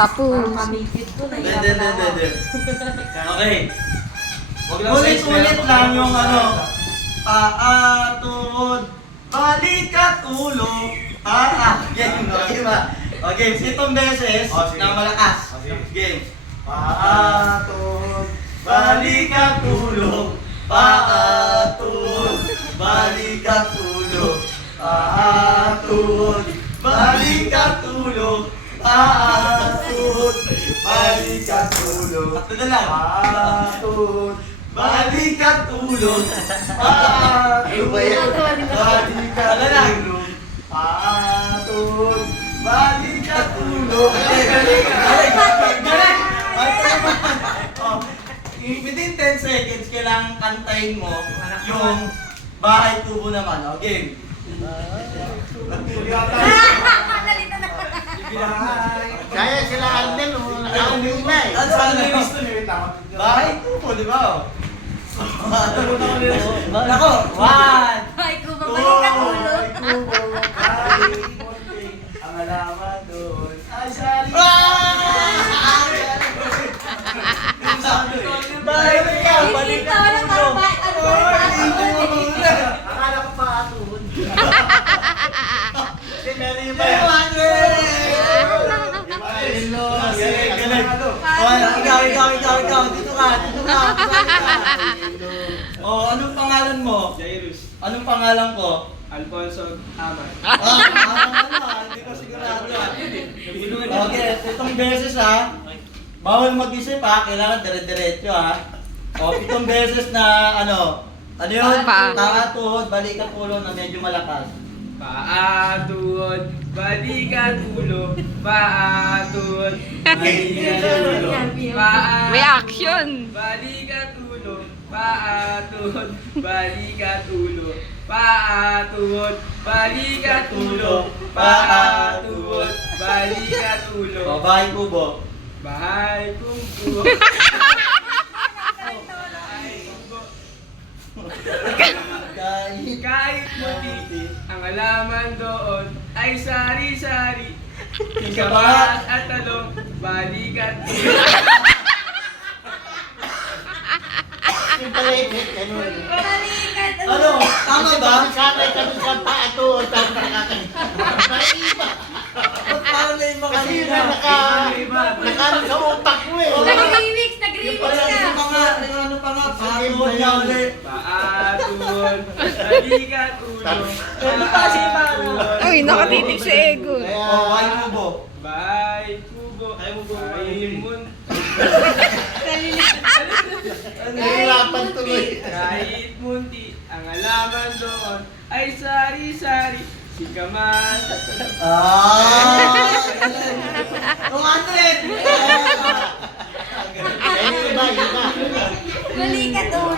Tapos. Hindi. Okay. Ulit-ulit lang yung ano. Paatod, balik at ulo. Game, okay ba? Okay, 7 beses na malakas. Game. Paatod, balik at ulo. Paatod, balik at ulo. Paatod, balik at ulo. Paatod, balik at ulo. Tatlo na lang. Paatod, balik at ulo. Paatod, balik at ulo. Paatod, balik at ulo. Within 10 seconds, kailangan kantahin mo yung bahay tubo naman. Okay. Kaya sila Alden, nakauwi na eh. That's how they used to do it. Bahay tubo, di ba? Nako, 1, Ay, kuba, balik at ulo. ang alaman doon ay sari. Balik ka, balik Dito, ka walang ulo. karpa. Ano ba yung Akala ko pa atuon. Kasi meron yung Ikaw. Dito ka. Oh, anong pangalan mo? Jairus. Anong pangalan ko? Alfonso Aman. Hindi ko sigurado. Okay, itong beses ha. Bawal mag-isip ha, kailangan dire-diretso ha. O, 7 beses na ano yun? Pa. Taatuhod, balikat ulo na medyo malakas. Paatuhod, balikat ulo. Paatuhod, balikat ulo. May action. Balikat ulo. Paatuhod, balikat ulo. Paatuhod, balikat ulo. Paatuhod, balikat ulo. O, bahay kubo. Bahay kubo. Kahit muti, ang alaman doon ay sari-sari. Kabat at talong, balikat ulo. yung palipit. Balikat at Ano? Tama ba? Sanay kami sa paatuon. Tapos nakakita. Naiba. Ba't parang na yung mga Kasi kanina? nakaroon sa utak mo eh. Nag-remix Yung pala, ka. yung mga, yung ano pa nga, paatuhod niya ulit. Paatuhod, balikat ulo. Uy, nakatitig si Egon. O, bahay kubo. Bahay kubo. Bahay mun. Nahirapan tuloy. Kahit munti, ang alaman doon ay sari-sari. Si Kamas at talong. Yung 100! Ayun iba. Balikat